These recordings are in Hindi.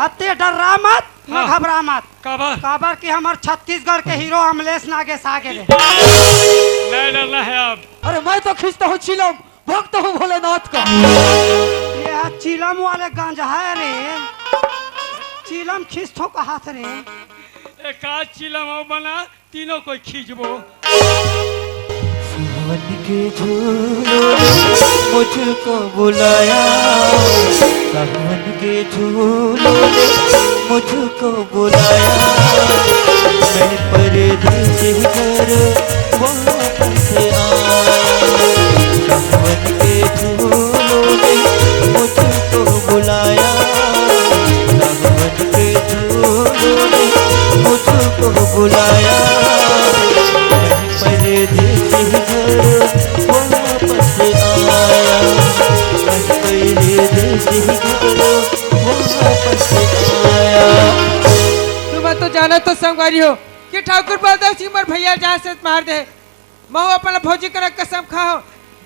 अत्ते डर्रा मत न हाँ। घबरा मत। काबर काबर की हमार छत्तीसगढ़ के हीरो अमलेश नागेश आगे रे। नहीं डरना है अब। अरे मैं तो खींचता हूँ चिलम, भक्त हूँ भोलेनाथ का। ये चिलम वाले गंज है रे। चिलम खींचो कहा से रे। एक आध चिलम और बना तीनों कोई खींचबो। सावन के झूलों ने मुझको बुलाया, सावन के झूलों ने मुझको बुलाया, मैं परदेसी घर वापस आया। सावन के झूलों ने मुझको बुलाया, सावन के झूलों ने मुझको बुलाया, परदेसी घर वापस आया, परदेसी घर वापस आया। तुम्हें तो जाना तो संगवारी हो कि ठाकुर बलदेव सिंह मोर भैया जहाँ से मार दे। मैं अपना फौजी कर कसम खाओ,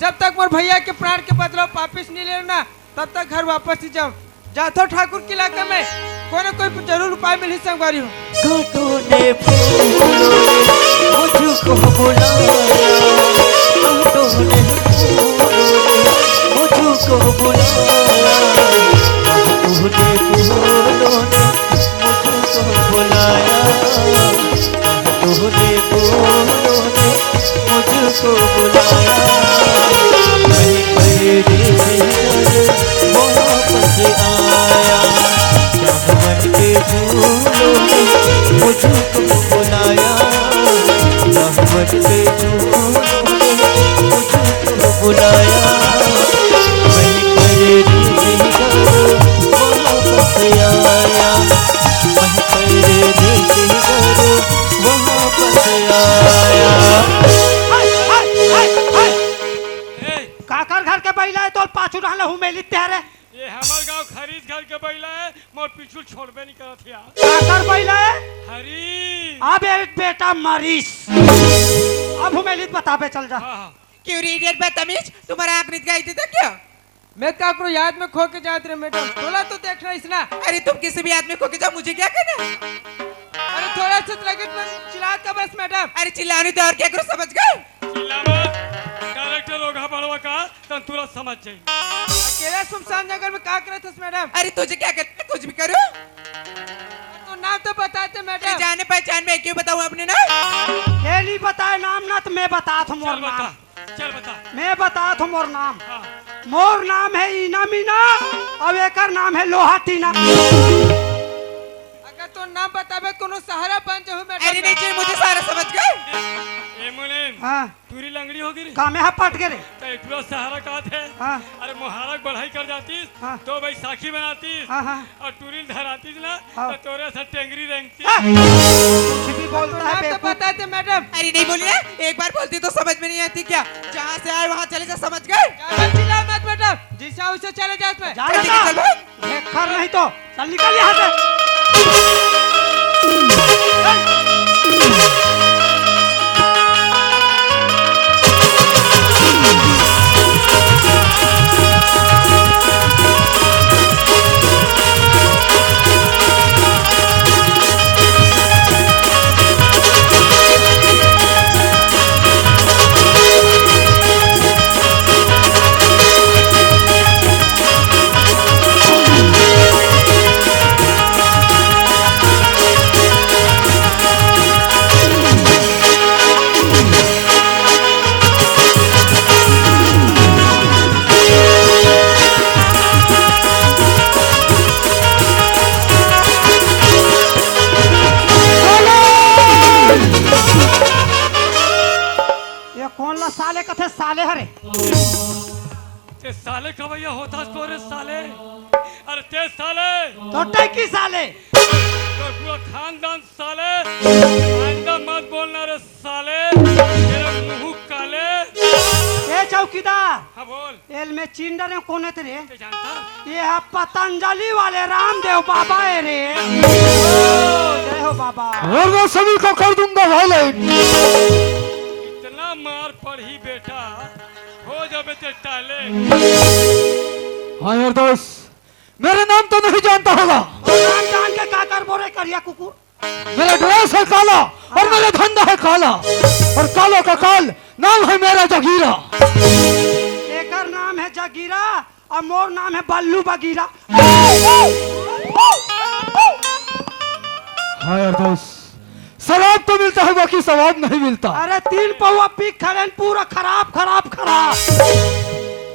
जब तक मोर भैया के प्राण के बदलाव वापिस नहीं ले ना तब तक घर वापस ही जाओ। जातो ठाकुर के इलाके में कोई ना कोई जरूर उपाय मिली संगवारी हो। कांटों ने फूलों ने मुझको बुलाया, कांटों ने फूलों ने मुझको बुलाया, कांटों ने फूलों ने मुझको बुलाया, कांटों ने फूलों ने मुझको बुलाया, मैं परदेसी घर वापस आया। सावन के झूलों ने मुझको बुलाया, सावन के झूलों ने मुझको बुलाया, मैं परदेसी घर वापस आया, मैं परदेसी घर वापस आया। ए, काकर घर के बैला है तो पाछू रहले हूँ मेली तेरे। ये हमार गांव खरीद घर के बैला है, मोर पीछू छोड़बे नहीं करत यार। काकर बैला है हरी अब एक बेटा मरीस। अब हूँ मेली बताबे चल जा। हाँ हाँ क्यों रे इडियट बदतमीज, तुम्हारा आंख निकल गई थी तो क्या? मैं काकरो याद में खो के जाते रहे मैडम, थोड़ा तो देखना इसना। अरे तुम किसी भी आदमी को के जाओ, मुझे क्या करना? अरे थोड़ा सा लगे चिल्ला का बस मैडम। अरे चिल्लाने तो और क्या करो, समझ गए? चिल्ला मत, डायरेक्टर होगा बड़वा का तन तुरंत समझ जाए। अकेला सुनसान जंगल में क्या करे थे मैडम? अरे तुझे क्या करना, कुछ भी करो। तो नाम तो बताते अरे मैडम। जाने पहचान में क्यों बताऊं अपने ना? ये नहीं बताए नाम ना तो मैं बता थू मोर चल बता, नाम। चल बता। मैं बता थू मोर नाम। हाँ मोर नाम है इना मीना और एकर नाम है लोहा टीना। अगर तो नाम बताबे कोनो सहारा बन जाओ मैडम। अरे नहीं चाहिए, मुझे सारा समझ गए। ए मुनीम, हाँ पूरी लंगड़ी होगी रे। कामे हा पट गए रे। तो पूरा सहारा का थे। हाँ अरे मुहारक बढ़ाई कर जाती हाँ। तो भाई साखी बनाती हाँ हाँ और टूरिल धराती ना हाँ। तो तोरे से टेंगरी रेंगती। कुछ भी तो बोलता है नाम तो बेवकूफ। बताते मैडम। अरे नहीं बोलिए, एक बार बोलती तो समझ में नहीं आती क्या? जहाँ से आए वहाँ चले जा, समझ गए? ज्यादा चिल्ला मत मैडम, जिससे उसे चले जा इसमें। जा चल ठीक है, चल भाग। देखकर नहीं तो चल निकल यहाँ से। ये कौन ला साले कथे साले हरे। ते साले कवैया होता तोरे साले। अरे ते साले तो टैकी साले। तो पूरा खानदान साले। आइंदा मत बोलना रे साले, तेरा मुंह काले। ये चौकीदार हाँ बोल, एल में चिंडर है कौन है तेरे। ते जानता? ये है पतंजलि वाले रामदेव बाबा है रे। जय हो बाबा। और मैं सभी को कर दूंगा वायलेंट। इतना मार पड़ी बेटा, हो जाबे ते टाले। हाँ यार दोस्त, मेरा नाम तो नहीं जानता होगा। नाम दिया कुकुर। मेरा ड्रेस है काला और मेरा धंधा है काला, और कालो का काल नाम है मेरा जगीरा। एकर नाम है जगीरा और मोर नाम है बल्लू बगीरा। हाँ यार दोस्त, शराब तो मिलता है बाकी सवाब नहीं मिलता। अरे 3 पौवा पी खड़े पूरा खराब खराब खराब।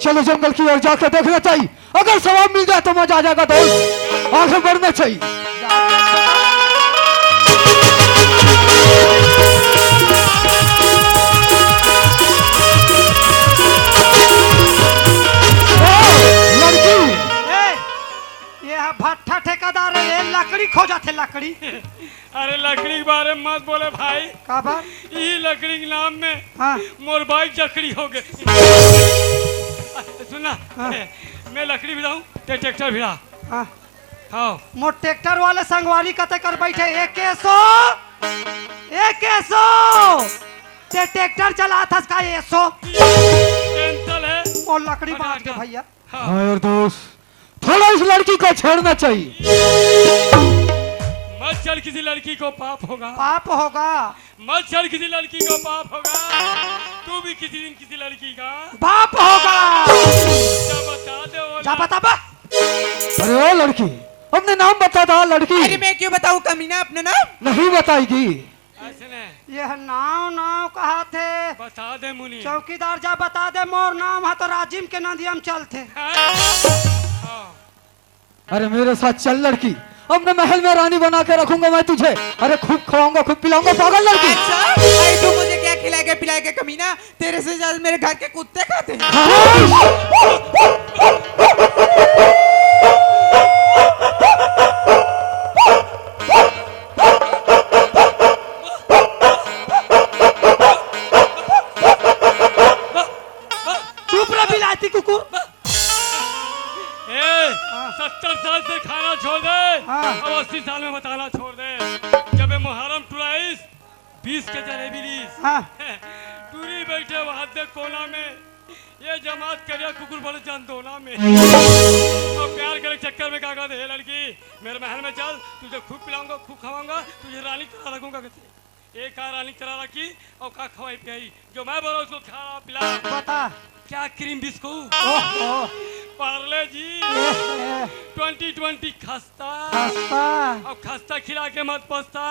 चलो जंगल की ओर जाकर देखना चाहिए, अगर सवाब मिल जाए तो मजा आ जाएगा दोस्त, आगे बढ़ना चाहिए। लड़की ए, ये है भट्ठा ठेकेदार है, ये लकड़ी खोजा थे लकड़ी। अरे लकड़ी के बारे में मत बोले भाई, का बात? ये लकड़ी के नाम में हाँ मोर बाइक जकड़ी हो गई। सुनना, हाँ। मैं लकड़ी भी लाऊं ते ट्रैक्टर भी ला। हाँ हाँ मोर ट्रैक्टर वाले संगवारी कते कर बैठे। एक ते ट्रैक्टर चला था का 100 कैंसल है। और लकड़ी बांट के भैया। हाँ हाँ यार दोस्त, थोड़ा इस लड़की को छेड़ना चाहिए। मत चल, किसी लड़की को पाप होगा। पाप होगा। मत चल, किसी लड़की को पाप होगा। तू भी किसी दिन किसी लड़की का बाप होगा। क्या बता दे वो जा बता बा। अरे ओ लड़की, अपने नाम बता था लड़की। अरे मैं क्यों बताऊं कमीना अपना नाम? नहीं बताएगी। ऐसने यह नाव नाव कहा थे। बता दे मुनि। चौकीदार जा बता दे मोर नाम है तो राजिम के नदियम चलते। हाँ। अरे मेरे साथ चल लड़की, अपने महल में रानी बना के रखूंगा मैं तुझे। अरे खूब खवाऊंगा, खूब पिलाऊंगा, पागल लड़की। अच्छा, अरे तू मुझे क्या खिलाएगा पिलाएगा कमीना? तेरे से ज्यादा मेरे घर के कुत्ते खाते हैं। चुप रह बिलाती कुकुर। 70 साल से खाना छोड़ दे, हाँ। अब 80 साल में बताना छोड़ दे। जब मुहर्रम 20 के जलेबी लीस हाँ टूरी बैठे वहां दे कोना में, ये जमात करिया कुकुर बोले जान दोना में। और प्यार करे चक्कर में काका दे लड़की, मेरे महल में चल, तुझे खूब पिलाऊंगा, खूब खवाऊंगा, तुझे रानी तरह रखूंगा। कैसे एक का रानी तरह रखी और का खवाई पिलाई, जो मैं बोला उसको खा पिला। बता। क्या क्रीम बिस्कुट, ओह पार्ले जी, 2020 खस्ता। खस्ता। अब खस्ता खिला के मत पछता,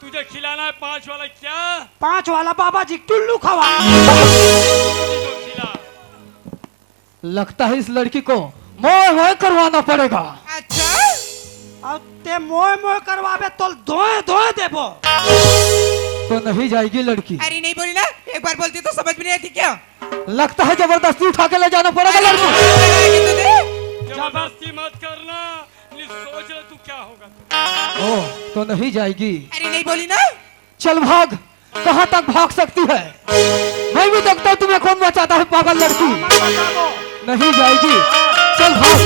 तुझे खिलाना है 5 वाला। क्या 5 वाला बाबा जी टुल्लू खवा। तो खिला। लगता है इस लड़की को मोह मोह करवाना पड़ेगा। अच्छा, और ते मोय मोय करवाबे तो धोए धोए देबो। तो नहीं जाएगी लड़की। अरे नहीं बोली ना, एक बार बोलती तो समझ में नहीं आती क्या? लगता है जबरदस्ती उठा के ले जाना पड़ेगा लड़की। लगाएगी तो दे। जबरदस्ती मत करना, नहीं सोच ले तू क्या होगा। ओह, तो नहीं जाएगी। अरे नहीं बोली ना। चल भाग, कहाँ तक भाग सकती है? मैं भी देखता हूँ तुम्हें कौन बचाता है, पागल लड़की। मत बताबो। नहीं जाएगी, चल भाग।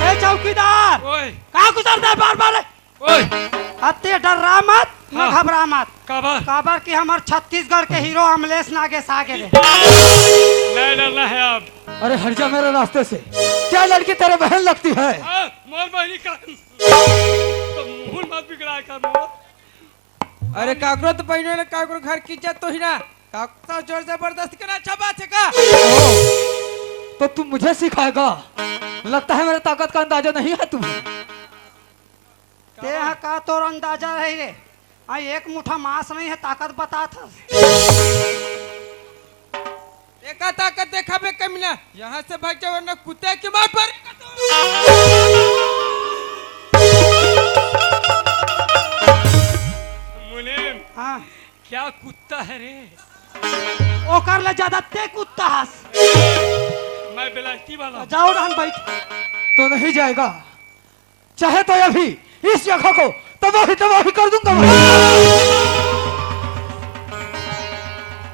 ए चौकीदार ओए कहाँ गुजरता है बार बार? ओए अत्ते डर्रा मत न हाँ। घबरा मत। काबा काबर की हमार छत्तीसगढ़ के हीरो अमलेश नागेश आगे रे। नहीं डरना है अब। अरे हट जा मेरे रास्ते से। क्या लड़की तेरे बहन लगती है? मोर बहनी का तो मुंह मत बिगड़ा कर मोर। अरे काकरो तो पहले ना काकरो घर की इज्जत तो ही ना, काकरो जोर जबरदस्ती करना अच्छा बात है का? तो तुम मुझे सिखाएगा? लगता है मेरे ताकत का अंदाजा नहीं है तुम्हें। ते हा का तोर अंदाजा रही रे। आई एक मुठा मांस नहीं है, ताकत बता था। देखा ताकत देखा बे कमीना, यहाँ से भाग जा वरना कुत्ते की मार पर। मुनीम हाँ क्या कुत्ता है रे? ओकर ले ज्यादा ते कुत्ता हस। मैं बेलायती वाला। जाओ रहन बैठ। तो नहीं जाएगा, चाहे तो अभी इस जगह को तबाही तबाही कर दूंगा मैं।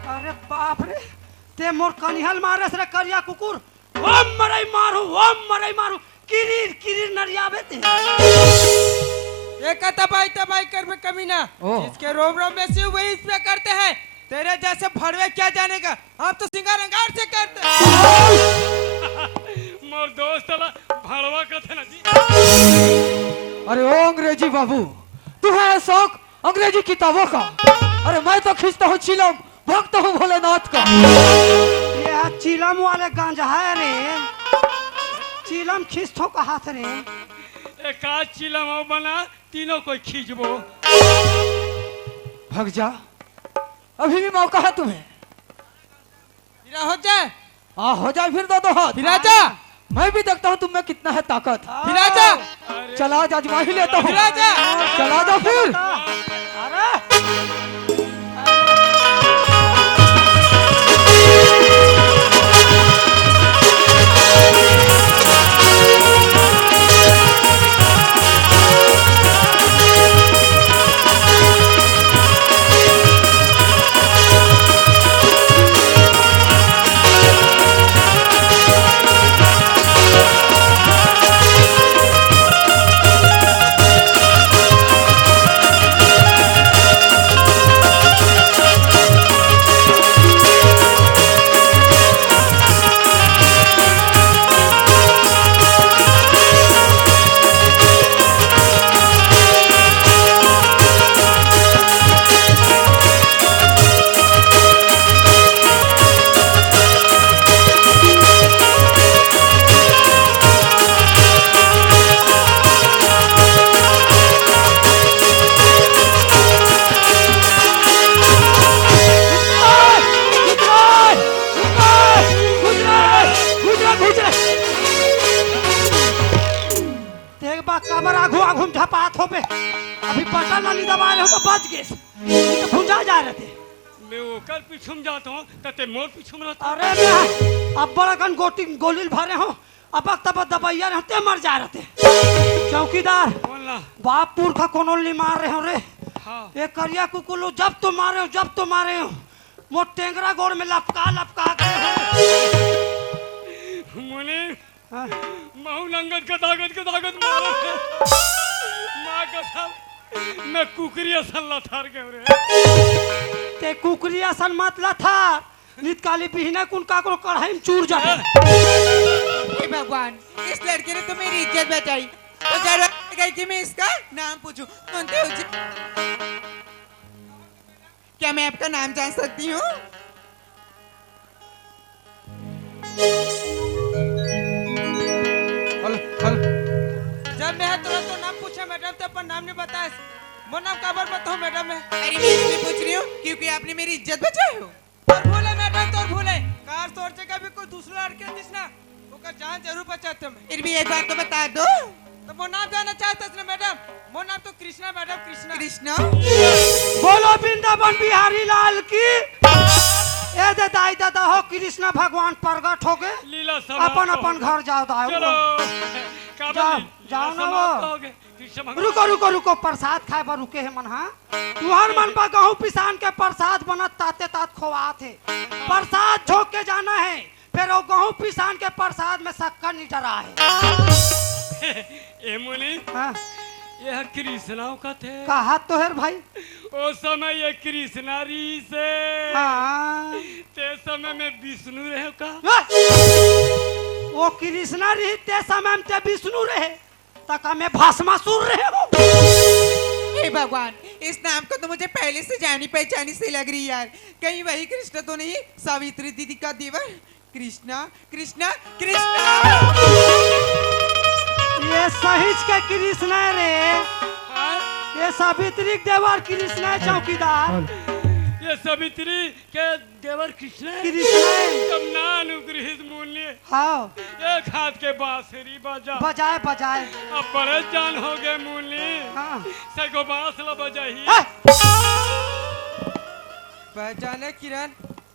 अरे बाप रे, ते मोर कनिहल मारे से रे करिया कुकुर। ओम मरई मारू, किरीर किरीर नरियावे ते। एक तबाही तबाही कर में कमी ना, ओह। इसके रोम रोम में से वही इस पे करते हैं। तेरे जैसे फड़वे क्या जानेगा, हम तो सिंगार अंगार से करते हैं। मोर दोस्त ला भड़वा कथे ना जी। अरे ओ अंग्रेजी बाबू, तुम्हें है शौक अंग्रेजी किताबों का? अरे मैं तो खींचता हूँ चिलम, भक्त हूँ भोलेनाथ का। ये चिलम वाले गांजा है रे, चिलम खिस्तो का हाथ रे। एक आज चिलम हो बना, तीनों को खींचबो। भाग जा, अभी भी मौका है तुम्हें। फिर हो जाए, हाँ हो जाए फिर दो हाथ। फिर आजा, मैं भी देखता हूँ तुम में कितना है ताकत। फिर आजा, चला आज आजमा ही लेता हूँ। फिर आजा। चला जा फिर। अरे कमर आघू आघू में झपात हो पे। अभी पता ना नहीं दबा रहे हो तो बच गए, नहीं तो भुंजा जा रहे थे। मैं ओकर पीछूम जाता हूँ, तते मोर पीछूम रहता। अरे मैं अब बड़ा गन गोली भरे हो, अब तब दबाइया रहे ते मर जा रहे थे। चौकीदार बोलना। बापुर का कोनोली मार रहे हो रे। हाँ। ये करिया कुकुलू जब तो मारे हो मोर टेंगरा गोड़ में लपका गए हो। मुनि हाँ। महू नंगत का ताकत मारो। माँ कसम मैं कुकरी असल लथार के रे। ते कुकरी असन मत लथा, नित काली बिहने कुन का को कढ़ाई में चूर जाए। हे भगवान, इस लड़के ने तो मेरी इज्जत बचाई, तो जरूरत गई कि मैं इसका नाम पूछूं। सुनते हो जी, क्या मैं आपका नाम जान सकती हूँ? जब मैं तुरंत तो नाम पूछा मैडम, तो अपन नाम नहीं बताया। वो नाम काबर बताओ मैडम में। अरे मैं इसलिए पूछ रही हूँ क्योंकि आपने मेरी इज्जत बचाई हो। और भूले मैडम, तो भूले कार तोड़ से कभी कोई दूसरा लड़के दिसना, उसका जान जरूर बचाते मैं। फिर भी एक बार तो बता दो। तो वो नाम जानना चाहते ना मैडम? वो नाम तो कृष्णा मैडम, कृष्णा। कृष्णा। बोलो वृंदावन बिहारी लाल की। ए दे दाई दादा हो, कृष्ण भगवान प्रगट हो गए। लीला समाप्त अपन हो अपन गई। घर जाओ दाओ। चलो जाओ, जाओ ना वो। रुको प्रसाद खाए पर रुके है मन। हाँ तुहर मन पर गहूँ पिसान के प्रसाद बनत ताते तात खोआ थे। प्रसाद झोंक के जाना है, फिर वो गहूँ पिसान के प्रसाद में शक्कर नहीं डरा है। ए मुनि हाँ यह कृष्णाओं का थे। कहा तो है भाई। ओ समय ये कृष्णा री से हाँ ते समय में विष्णु रहे का। वो कृष्णा रही ते समय में विष्णु रहे, तक में भस्मासुर रहे हो। हे भगवान, इस नाम को तो मुझे पहले से जानी पहचानी सी लग रही यार। कहीं वही कृष्ण तो नहीं, सावित्री दीदी का देवर? कृष्णा कृष्णा कृष्णा। ये सहिज के कृष्ण रे, हाँ? ये सावित्री देवर कृष्ण चौकीदार ये सावित्री के देवर कृष्ण कृष्ण। तब ना अनुग्रहित मूल्य हाँ एक हाथ के बांसुरी बजा। बजाए बजाए। अब बड़े जान हो गए मूल्य। हाँ सगो बांस ला बजाही। पहचाने किरण,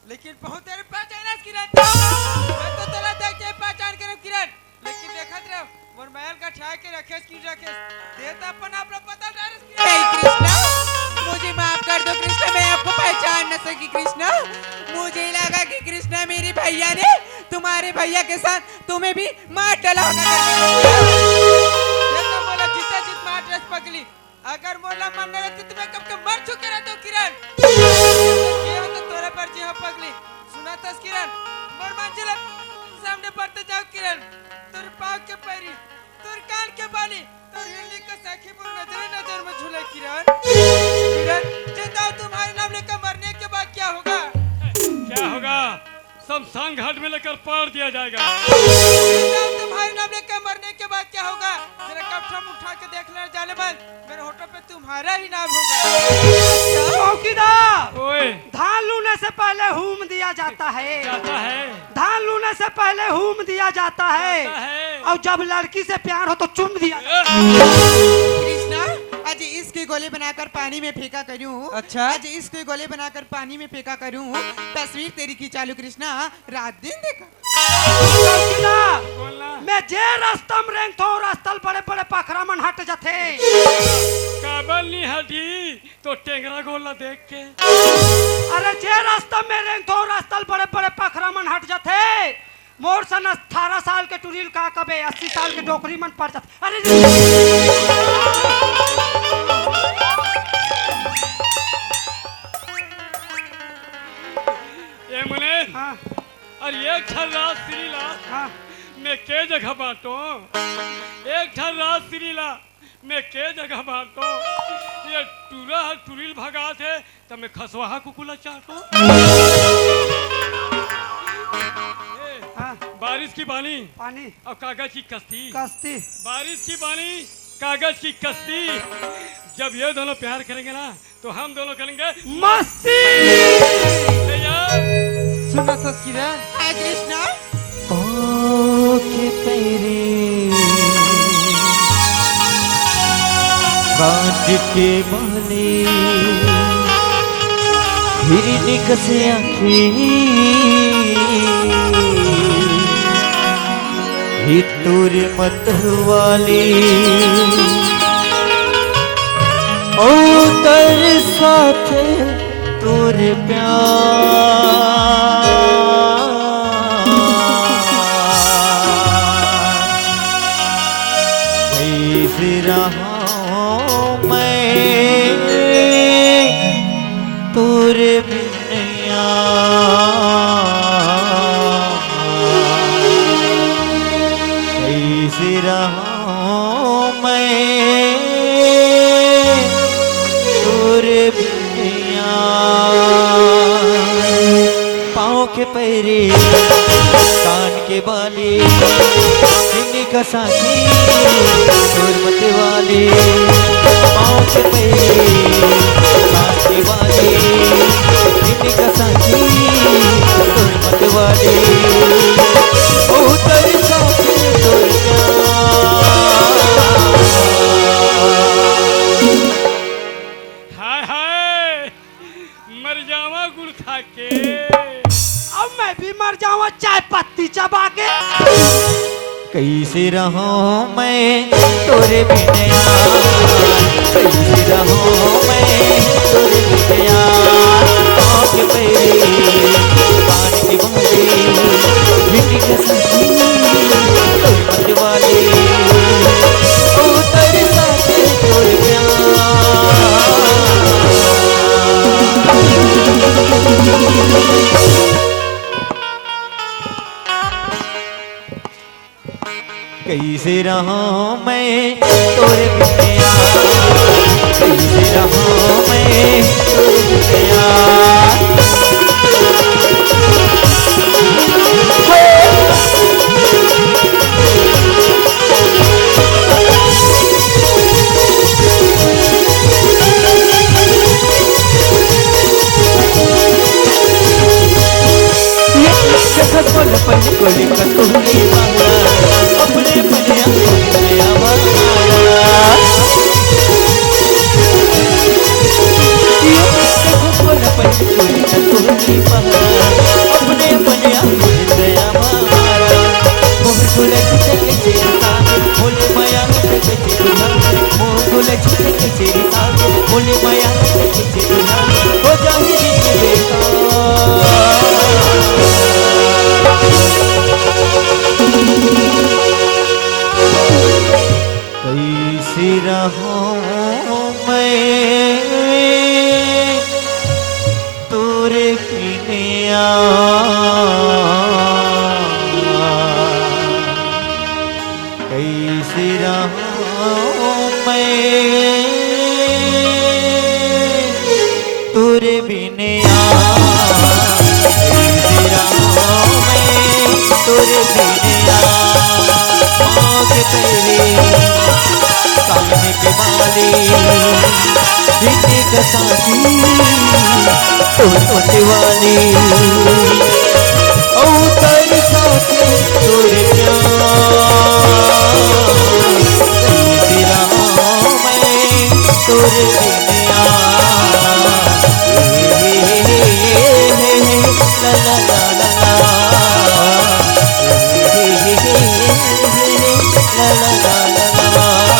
लेकिन बहुत देर पहचाना किरण। मैं तो तोला देख के पहचान कर किरण, लेकिन देखत रहो मोर महल का छा के रखेस की रखेस देता अपन आप लोग पता डारेस की हे कृष्णा, मुझे माफ कर दो कृष्णा, मैं आपको पहचान न सकी कृष्णा। मुझे लगा कि कृष्णा मेरे भैया ने तुम्हारे भैया के साथ तुम्हें भी मार डाला होगा ये तो बोला जीता जीत मार ड्रेस पगली अगर मोला मन न रहती तो मैं कब के मर चुके रहता किरण ये हो तो तोरे पर जी हो पगली सुना तस किरण मोर मंजिल सामने बढ़ते जाओ किरण तोर पाँव के पैरी तोर कान के बाली तोर हिरनी का साखी पर नजर में झूले किरण जिंदा हो तुम्हारे नाम लेकर मरने के बाद क्या होगा क्या होगा? शमशान घाट में लेकर पार दिया जाएगा। जिंदा हो तुम्हारे नाम लेकर मरने के बाद क्या होगा जरा कपड़ा उठा के देख लेना जाने बाद मेरे होठों पे तुम्हारा ही नाम होगा। चौकीदार, ओए धान लूने से पहले हूम दिया जाता है। जाता है धान लूने से पहले हूम दिया जाता है, जाता है। और जब लड़की से प्यार हो तो चुम दिया। कृष्णा, आज इसके गोले बनाकर पानी में फेंका करूं। अच्छा। आज इसके गोले बनाकर पानी में फेंका करूं। तस्वीर तेरी खींचालू कृष्णा, रात दिन देखा। चौकीदार, बोलना मैं जे रस्तम रेंग थो रस्तल बड़े बड़े पखरा मन हट जाते। काबल नहीं हटी तो टेंगरा गोला देख के अरे जे रस्तम में रेंग थो रस्तल बड़े बड़े पखरा मन हट जाते। मोर सन 18 साल के टुरील का कबे 80 साल के डोकरी मन पड़ जाते। अरे ये मने हाँ और एक ठन रात श्रीला हाँ मैं के जगह बांटो एक ठन रात श्रीला मैं के जगह बांटो ये टूरा टुरील भगा थे तो मैं खसवाहा कुकुला चाटो हाँ बारिश की पानी पानी और कागज की कश्ती कश्ती बारिश की पानी कागज की कश्ती जब ये दोनों प्यार करेंगे ना तो हम दोनों करेंगे मस्ती। ले यार सुना तस किरण हाँ कृष्णा, के पैरे कांच के बाले हिरनी कसे ही तोर मत वाली ओ तेरे साथ तोर प्यार कैसे रहा मैं तोरे बिना कैसे रहा मैं तोरे बिना पाँव के पैरे कान के बाले हिरनी का साथी तोर मत वाले पाँव के पैरे कान के बाले हिरनी का साथी तोर मत वाले ओ तेरे साथ तोर हाय हाय मर जावा गुड़ खा के अब मैं भी मर जाऊँ चाय पत्ती चबा के। कैसे रहूं मैं तोरे बिना कैसे रहूं मैं तोरे बिना पाँव के पैरे कान के बाले मिट्टी के साथी तोरे मत वाले ओ तेरे साथ तोरे कैसे रहूं मैं तोरे बिना कैसे रहूं मैं तोरे बिना बोल पन कोली कतुली मांगा अपने बनिया कोली आवारा किसी साथ बोले माया किसी हो जाए जिंदगी बेकार। कैसी रहूं मैं तोरे बिना, कैसी रहूं मैं तोरे बिना, कैसी रहूं मैं तोरे बिना। आँख तेरे सामने के वाले जीने का साथी तोरे वाली ओ तेरे साथी तोरे प्यार। कैसी रहूं मैं तोरे बिना, ला ला ला ला ला, ला ला ला ला ला, ला ला ला ला।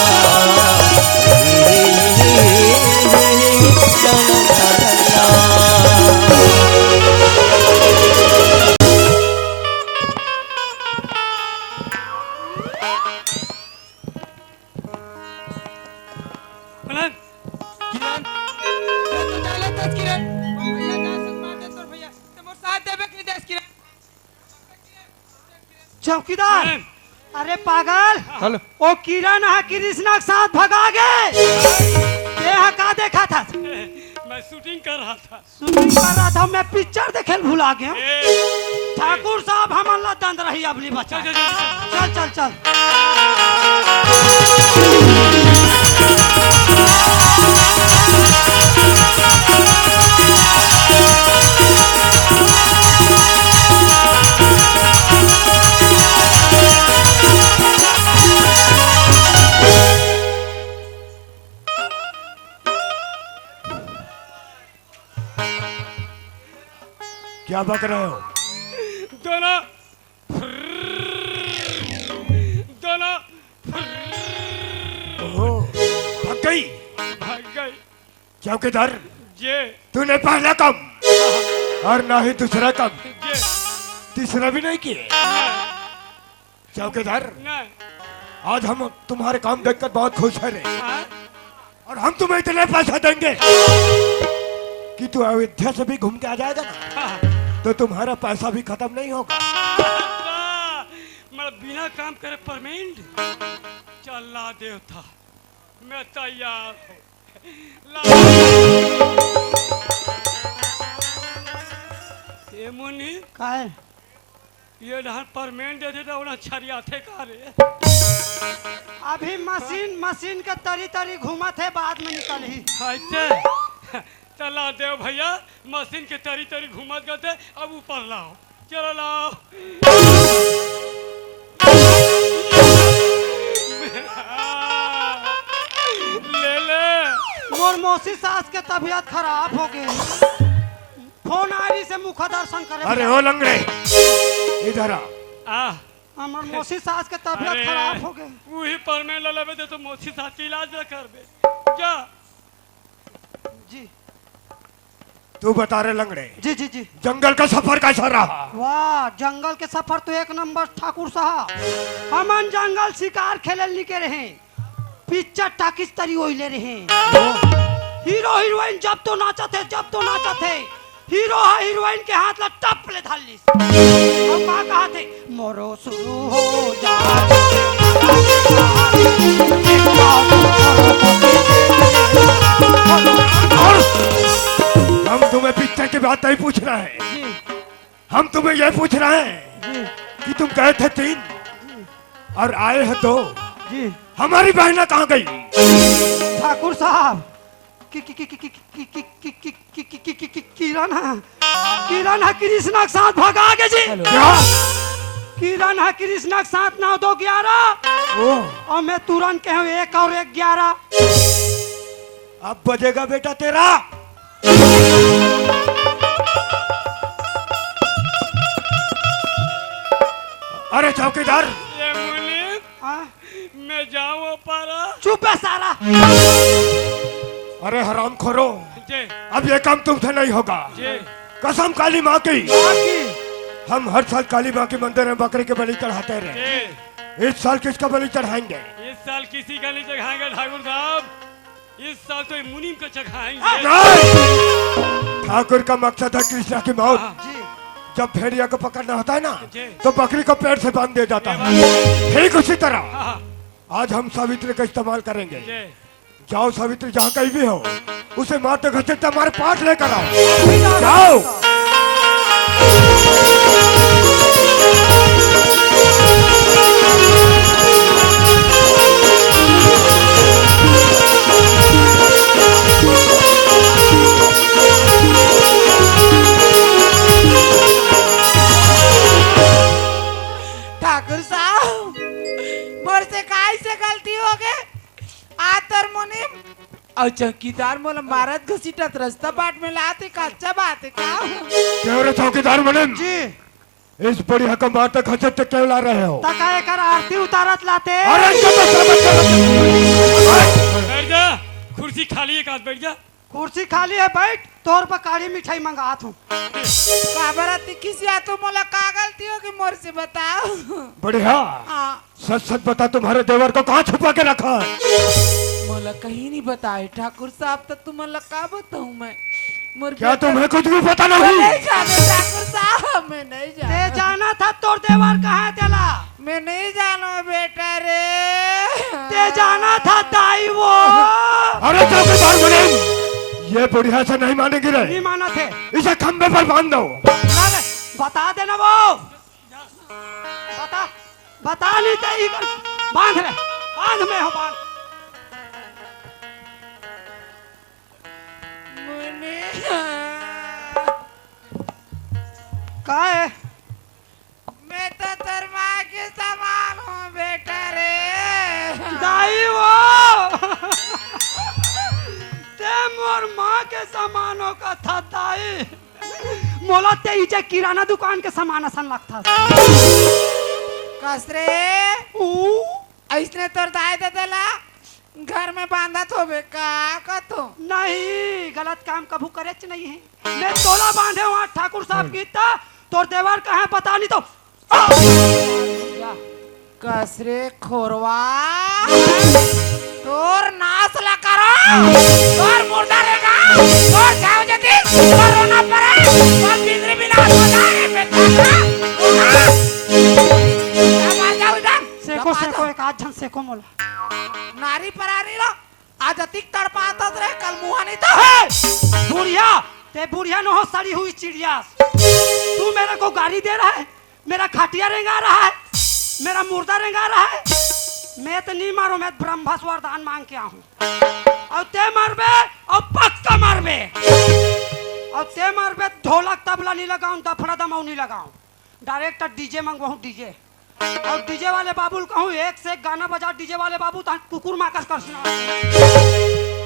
मलन किरण तो डाले दस किरण ओ भैया जा से मार दे तोर भैया ते मोर साथ देबे के नहीं दस किरण। चौकीदार मलन, अरे पागल हेलो ओ किरण है कृष्णा के साथ भगा गए। ये है का देखा था? मैं शूटिंग कर रहा था। शूटिंग कर रहा था, मैं पिक्चर देखे भुला गया। ए, ठाकुर साहब हमला दंद रही अबली बच्चा। चल चल चल चल चल चल। क्या बक रहे हो? दोनों दोनों ओहो, भाग गई। भाग गई। चौकीदार ये तूने पहला काम और ना ही दूसरा काम, ये तीसरा भी नहीं किए। चौकीदार नहीं आज हम तुम्हारे काम देखकर बहुत खुश है रे, हाँ? और हम तुम्हें इतने पैसा देंगे कि तू अयोध्या से भी घूम के आ जाएगा ना, हाँ। तो तुम्हारा पैसा भी खत्म नहीं होगा। अच्छा, मैं बिना काम करे परमेंट चल ला देवता मैं तैयार हूँ। ला ये मुन्नी का है? ये धान परमेंट दे देता उन्हें छरिया थे का रे। अभी मशीन के तरी तरी घूमत है, बाद में निकल ही। अच्छा चला देव भैया मशीन के तरी तरी घूमत गए थे, अब ऊपर लाओ चलो लाओ। ले ले मोर मौसी सास के तबीयत खराब हो गई, फोन आरी से मुख दर्शन करे। अरे ओ लंगड़े इधर आ। आ हमार मौसी सास के तबीयत खराब हो गई। वही परमेंट ले लेबे तो मौसी साथ के इलाज न करबे जा। जी तू बता रहे लंगड़े, जी जी जी। जंगल का सफर कैसा रहा? वाह, जंगल के सफर तो एक नंबर ठाकुर साहब। हमन जंगल शिकार खेले निके रहे, पिक्चर टाकिस तरी ओइले रहे। हीरो हीरोइन जब तो नाचत है, हीरो है हीरोइन के हाथ ला टप ले धालिस। और का कहा थे मोरो शुरू हो जा। हम तुम्हें पिक्चर की बात नहीं पूछ रहे हैं, जी हम तुम्हें यह पूछ रहे हैं जी कि तुम गए थे 3 और आए हैं 2, जी। हमारी बहना कहाँ गई? ठाकुर साहब किरण है कृष्णा के साथ भागा गए जी। क्या? किरण है कृष्णा के साथ 9 2 11 ओह, और मैं तुरंत के हूँ 1 और 1 11। अब बजेगा बेटा तेरा। अरे चौकीदार, ये मुनीम हाँ? मैं जाऊँ पारा चुप है सारा। अब ये काम तुमसे नहीं होगा। जी कसम काली माँ की, बाकी हम हर साल काली माँ के मंदिर में बकरे के बलि चढ़ाते रहे। जी इस साल किसका बलि चढ़ाएंगे? इस साल किसी का नहीं चढ़ाएंगे ठाकुर साहब, इस साल तो मुनीम को चढ़ाएंगे। नहीं! ठाकुर का मकसद है कृष्णा की मौत। जी जब भेड़िया को पकड़ना होता है ना, जी। तो बकरी को पेड़ से बांध दिया जाता है। ठीक उसी तरह हाँ, आज हम सावित्री का इस्तेमाल करेंगे। जी जाओ सावित्री जहाँ कहीं भी हो, उसे मारते घसीटते हमारे पास लेकर आओ। जाओ। ठाकुर साहब मोर से काय से गलती हो गए आतर मुनिम और चौकीदार मोला मारत घसीटत रास्ता बाट में लाते का अच्छा बात है का क्यों रे चौकीदार मुनिम? जी इस बढ़िया को मारते घसीटते क्यों ला रहे हो? तका एकर आरती उतारत लाते। अरे इनको तो सबक कर। बैठ जा, कुर्सी खाली है, बैठ जा। कुर्सी खाली है, बैठ। तोर पर काली मिठाई मंगात हूँ। काबराती किसी आ तो मोला का गलती हो कि मोर से बताओ। बढ़िया, हाँ सच सच बता, तुम्हारे देवर को कहाँ छुपा के रखा है? मोला कहीं नहीं बताए ठाकुर साहब, तक तुम मोला का बताऊं मैं? मोर क्या तुम्हें कुछ भी पता मैं नहीं? नहीं जाने ठाकुर साहब, मैं नहीं ते जाना। जाना था तोर देवर कहाँ है तेला? मैं नहीं जानो बेटा रे। ते जाना था दाई वो। अरे चौकीदार मुनिम, ये बुढ़िया से नहीं मानेगी रे। नहीं माना थे। इसे खंबे पर बांध दो। ना रे, बता देना वो। बता नहीं ते बांध रे, बांध में हो बांध। का है? मैं तो तेरे माँ के समान हूँ बेटा रे। दाई वो। ते मोर माँ के सामानों का था दाई। मोला ते इजे किराना दुकान के सामान असन लगता। कसरे ऐसने तोर दाई दला घर में बांधा तो का तो नहीं, गलत काम कभू करे नहीं है। मैं तोला बांधे वहाँ ठाकुर साहब की था, तोर देवर कहाँ पता नहीं तो। कसरे खोरवा तोर नाश ला करो, तोर मुर्दा रहेगा, तोर जाओ जदी, तोर रोना पड़े, तोर बिजली बिना हो जाए बेटा। मार जाओ इधर सेको सेको एक आध झन सेको मोला। नारी परारी लो आज अतिक तड़पाता रहे, कल मुहा नहीं तो बुढ़िया, ते बुढ़िया न हो सड़ी हुई चिड़िया। तू मेरे को गाली दे रहा है, मेरा खाटिया रेंगा रहा है, मेरा मुर्दा रेंगा रहा है। मैं तो नहीं मारू, मैं ब्रह्मस्व वरदान मांग के आऊं। और ते मारबे और पक्का मारबे, और ते मारबे ढोलक तबला नहीं लगाऊं, दफड़ा दमाऊ नहीं लगाऊं, डायरेक्ट डीजे मंगवाऊं डीजे। और डीजे वाले बाबू कहूँ एक से एक गाना बजा, डीजे वाले बाबू तो कुकुर माकस कर सुना।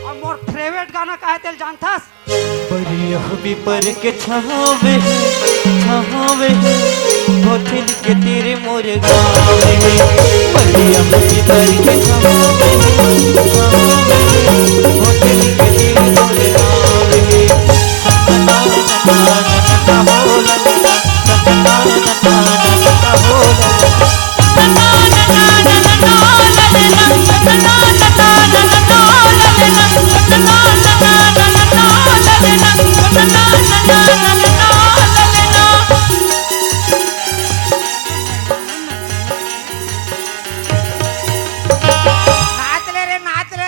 और मोर फेवरेट गाना का है तेल जानथस? बढ़िया भी पर के छहावे होठल के तेरे मोर गावे। बढ़िया भी पर के छहावे होठल के तेरे मोर गावे। सतना नना नना बोला सतना नना नना बोला सतना नना नना ललना सतना नना नना ललना सतना नना नना ललना सतना नना नना ललना। नाच ले रे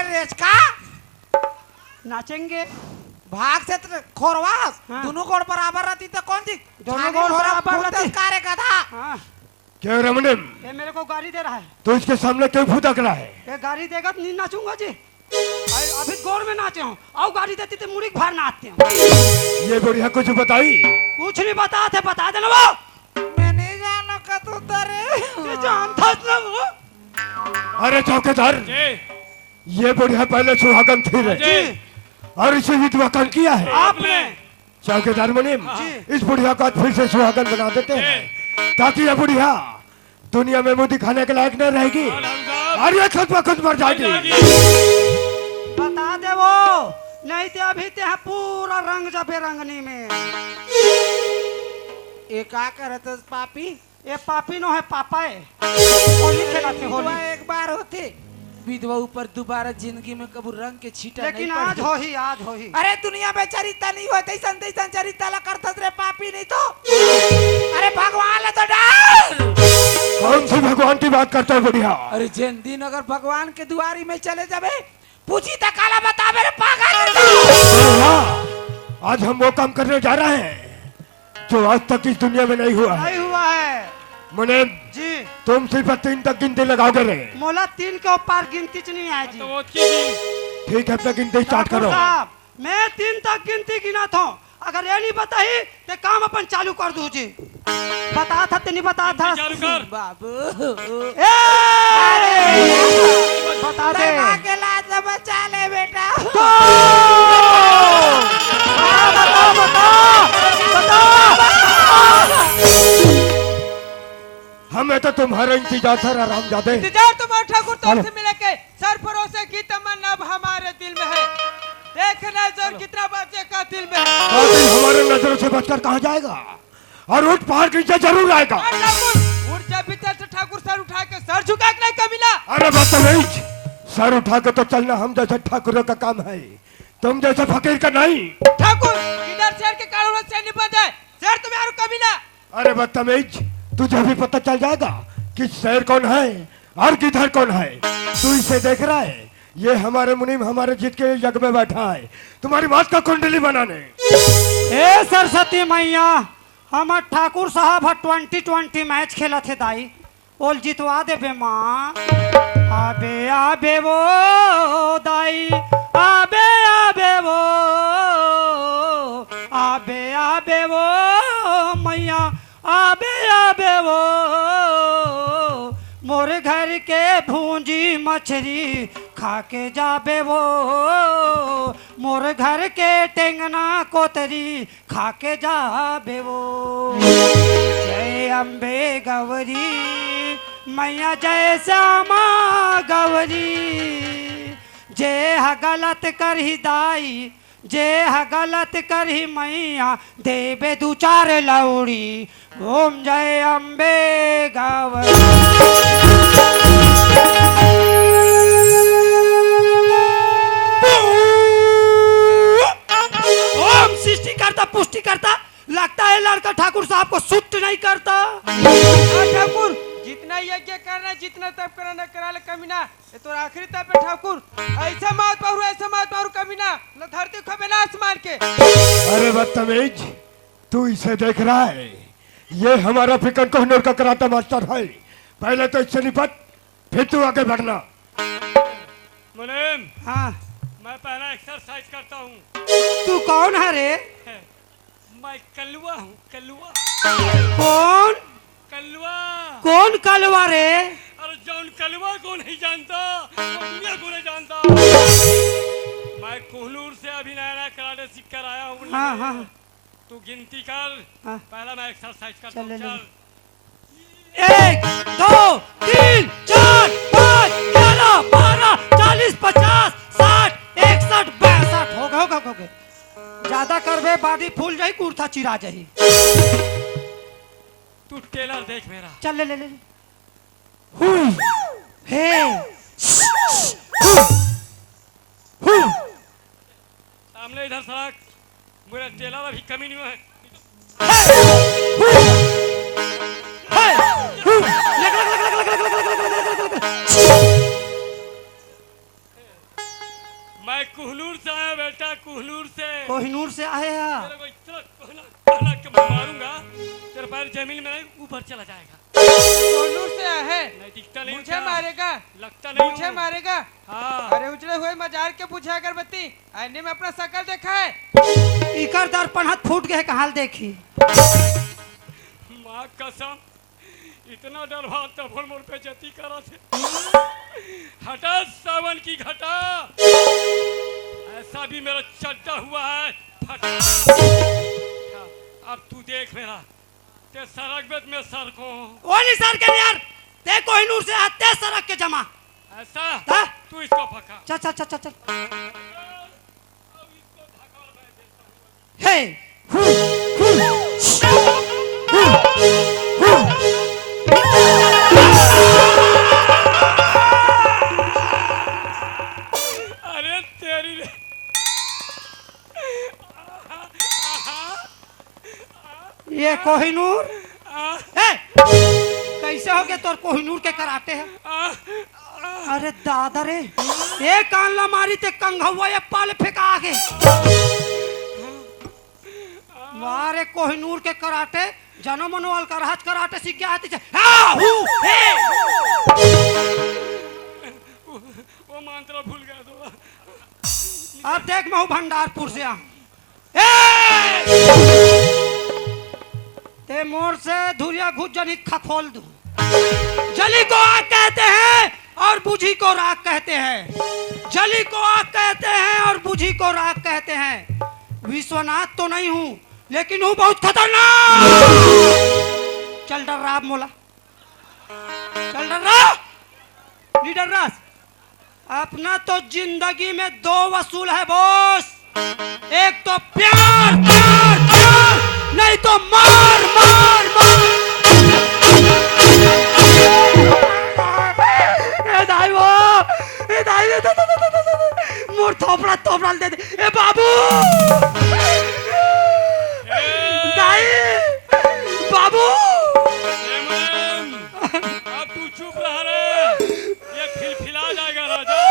रेचका नाचेंगे। भाग से खोरवास हाँ। दोनों गोड़ बराबर रहती तो कौन थी? दोनों गोड़ बराबर रहती। कार्य का था। हाँ, क्यों रमनिम, ये मेरे को गाली दे रहा है। तो इसके सामने क्यों फुदक रहा है? ये गाली देगा तो नहीं नाचूंगा जी। अभी गौर में नाचे हूँ, और गाली देती तो मुड़ी बाहर नाचते हूँ। ये बुढ़िया कुछ बताई? कुछ नहीं बता थे, बता देना वो। मैं नहीं जाना का तू तरे ये जानता ना वो। अरे चौकीदार, जी ये बुढ़िया पहले सुहागन थी रे, जी और इसे विधवा कर किया है। आपने चौकीदार मुनिम, इस बुढ़िया को आज फिर से सुहागन बना देते हैं, ताकि ये बुढ़िया दुनिया में मुंह दिखाने के लायक नहीं रहेगी और ये खुद ब खुद मर जाएगी। बता दे वो, नहीं नहीं थे अभी ते हैं पूरा रंग जबे रंगनी में। ये का करत हस पापी? ये पापी नो है पापा है। होली खेला थे विधवा होली। एक बार होते, विधवा ऊपर दोबारा जिंदगी में कबू रंग के छीटा लेकिन नहीं आज पड़े। हो ही आज हो ही। अरे दुनिया में चरिता नहीं होते, संत चरिता ला करतस रे पापी नहीं तो। अरे भगवान ले तो डर। कौन सी भगवान की बात करते हो बुढ़िया? अरे जिन दिन अगर भगवान के दुआरी में चले जाबे, पूछी तो काला बता मेरे पागल। आज हम वो काम करने जा रहे हैं जो आज तक इस दुनिया में नहीं हुआ है। नहीं हुआ है मुनीम, जी। तुम सिर्फ 3 तक गिनती लगाओगे रे। मोला 3 के ऊपर गिनती च नहीं है जी। तो वो ठीक है, अपना गिनती स्टार्ट ठाकुर करो। साहब, मैं 3 तक गिनती गिना था। अगर ये नहीं बताई तो काम अपन चालू कर दूं जी। बता था ते नहीं बता था। चालू कर। बाबू ए! बता दे। के लाज बचा ले बेटा। बता बता बता। हमें तो तुम्हारा इंतजार था हरामजादे। इंतजार तुम्हारे ठाकुर तौर से मिले के सर भरोसे की तमन्ना अब हमारे दिल में है। देखना जोर कितना बच्चे का दिल में है। कातिल हमारे नजरों से बचकर कहाँ जाएगा? और उठ पहाड़ के नीचे जरूर आएगा। और ठाकुर उठ जा भीतर से ठाकुर सर उठा के सर झुका के नहीं कमीना। अरे बदतमीज, सर उठा के तो चलना हम जैसे ठाकुरों का काम है, तुम जैसे फकीर का नहीं। ठाकुर किधर शेर के कानून से निपट जाए, शेर तुम्हें और कमीना। अरे बदतमीज, तुझे भी पता चल जाएगा कि शेर कौन है और किधर कौन है। तू इसे देख रहा है, ये हमारे मुनीम हमारे जीत के जग में बैठा है तुम्हारी बात का कुंडली बनाने। ए सरस्वती मैया, हम ठाकुर साहब 2020 मैच खेला थे दाई, बोल जितवा दे बे माँ। आबे आबे वो दाई, आबे आबे वो, आबे आबे वो मैया, आबे आबे वो। मोर घर के भूंजी मछली खा के जाबे वो, मोर घर के टेंगना कोतरी खा के जाबे वो। जय अम्बे गौरी मैया, जय श्यामा गौरी। जे ह गलत कर ही दाई, जे ह गलत कर ही मैया, देवे 2-4 लौड़ी। ओम जय अम्बे गौरी। ओम सृष्टि करता पुष्टि करता। लगता है लड़का ठाकुर साहब को सूट नहीं करता। ठाकुर जितना यज्ञ करना जितना तप करना करा ले कमीना। ये तो आखिरी तप है ठाकुर। ऐसा मत पारू कमीना, न धरती खबे ना आसमान के। अरे बदतमीज, तू इसे देख रहा है, ये हमारा फिकर कोहनूर का कराटा मास्टर है। पहले तो इससे निपट, फिर तू आगे बढ़ना। मुनीम, हाँ, मैं पहला एक्सरसाइज करता हूँ। तू कौन है रे? मैं कलवा हूँ, कलवा। कौन कलवा। कौन कलवा रे? अरे जौन कलवा को नहीं जानता, वो दुनिया को नहीं जानता। मैं कोहनूर से अभी नया कराटे सीख कर आया हूँ। हाँ हाँ तू गिनती कर। हाँ। पहला मैं एक्सरसाइज करता हूँ। चल, ले, चल। 1 2 3 4 5 11 12 40 50 60 61 62 हो गए। ज्यादा करबे बाडी फूल जाई, कुर्ता चिरा जाई। तू टेलर देख मेरा। चल ले ले ले। हे सामने इधर सड़क। मेरा टेलर अभी कमी नहीं हुआ है। मैं कोहनूर से आया बेटा, कोहनूर से। कोहिनूर से आए हैं। तेरे को इतना कोहना के मारूंगा, तेरे पैर जमीन में नहीं ऊपर चला जाएगा। कोहनूर से है, नहीं दिखता नहीं मुझे क्या? मारेगा, लगता नहीं मुझे हूँ। मारेगा। हाँ। अरे उजड़े हुए मजार के पूछा अगरबत्ती, आईने में अपना शकल देखा है? इकर दर्पण हाथ फूट गए, कहां देखी। माँ कसम, इतना डर भाग तब मोर पे जती करा थे। हटा सावन की घटा, ऐसा भी मेरा चड्डा हुआ है फटा। अब तू देख मेरा, ते सड़क बेत में सर को। ओ नहीं सर के यार, ते कोहिनूर से आते सड़क के जमा। ऐसा हाँ? तू इसको पका। चल चल चल चल चल। अब इसको हे अरे तेरी रे ये कोहिनूर हे कैसे हो गए तोर कोहिनूर के कराटे है अरे दादा रे ये कान ला मारी ते कंघवा ये पाल फेंका आगे मारे कोहिनूर के कराटे जनो मनोवाल का राज कराटे सीख गया है वो मंत्र भूल गया तो अब देख मैं हूँ भंडारपुर से आऊं ते मोर से धुरिया घुस जनी खखोल दूं जली को आग कहते हैं और बुझी को राख कहते हैं जली को आग कहते हैं और बुझी को राख कहते हैं विश्वनाथ तो नहीं हूं लेकिन हूं बहुत खतरनाक चल डर रहा मोला चल डर रहा नहीं डर रहा अपना तो जिंदगी में दो वसूल है बॉस एक तो प्यार प्यार प्यार नहीं तो मार मार मार ए दाई वो ए दाई मोर थोपड़ा दे दे ए बाबू दाई बाबू अब तू चुप रह रे ये खिलखिला जाएगा राजा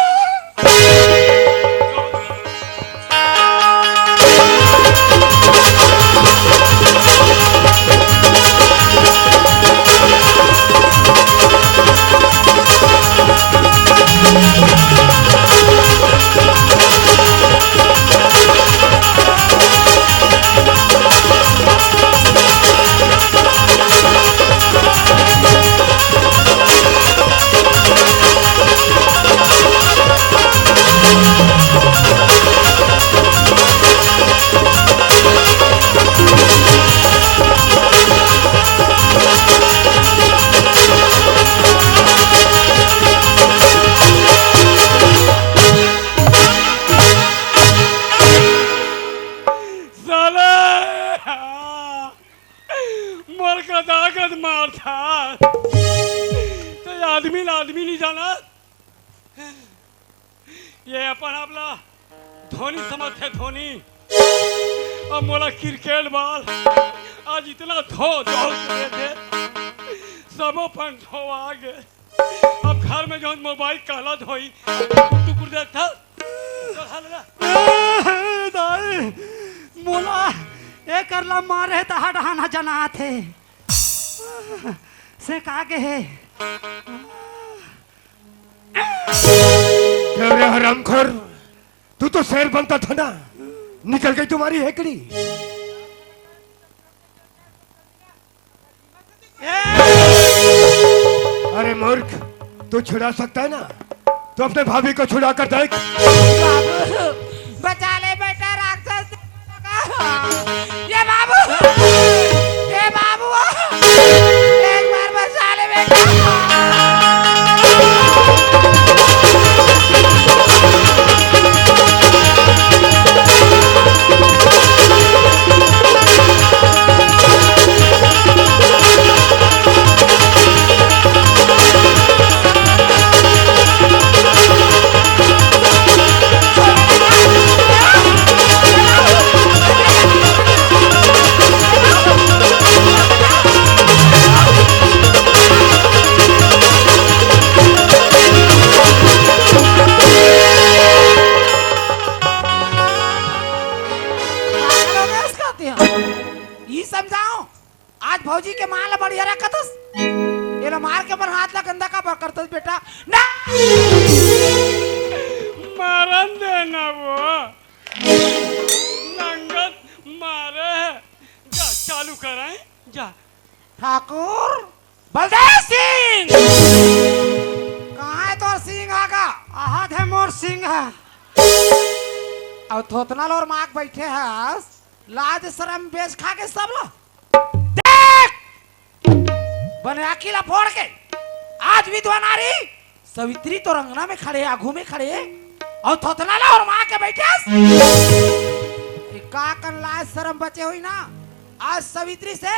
मोर का दागत मार था तो आदमी नहीं जाना ये अपन आपला धोनी समझते धोनी अब मोला क्रिकेट बॉल आज इतना धो रहे थे सब अपन धो आ गए अब घर में जो मोबाइल काला धोई टुकुर देखता दाई मोला ए करला मारे तो हडहाना जना थे से का के है रे हरामखोर तू तो शेर बनता था ना निकल गई तुम्हारी हेकड़ी अरे मूर्ख तू छुड़ा सकता है ना तो अपने भाभी को छुड़ा कर देख बचा ले बेटा राक्षस ये बाबू एक बार बचा ले बेटा भौजी के माल बढ़िया रखतस ये लो मार के पर हाथ ला गंदा का करतस बेटा ना मारन देना वो नंगत मारे जा चालू कराएं जा ठाकुर बलदेव सिंह कहाँ है तोर सिंह आगा आहत है मोर सिंह है और थोतना लोर माक बैठे है लाज शर्म बेच खा के सब लो बनराकी ला फोड़ के आज विधवा नारी सवित्री तो रंगना में खड़े आगू में खड़े और थोतना ला और माँ के बैठे का कर लाज शर्म बचे हुई ना, आज सवित्री से